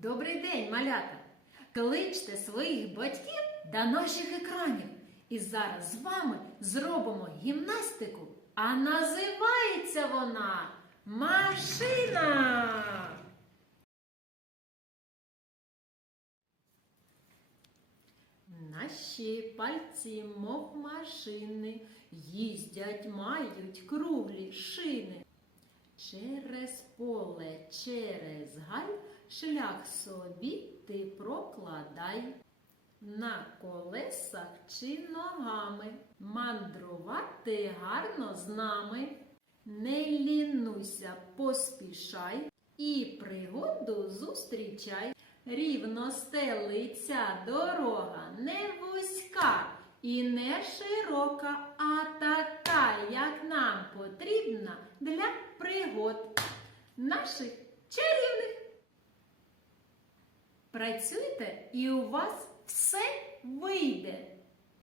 Добрий день, малята! Кличте своїх батьків до наших екранів. І зараз з вами зробимо гімнастику. А називається вона машина. Наші пальці, мов машини, їздять, мають круглі шини. Через поле, через галь, шлях собі ти прокладай. На колесах чи ногами мандрувати гарно з нами. Не лінуйся, поспішай і пригоду зустрічай. Рівно стелиться дорога, не вузька і не широка, а нам потрібна для пригод наших чарівних. Працюйте і у вас все вийде.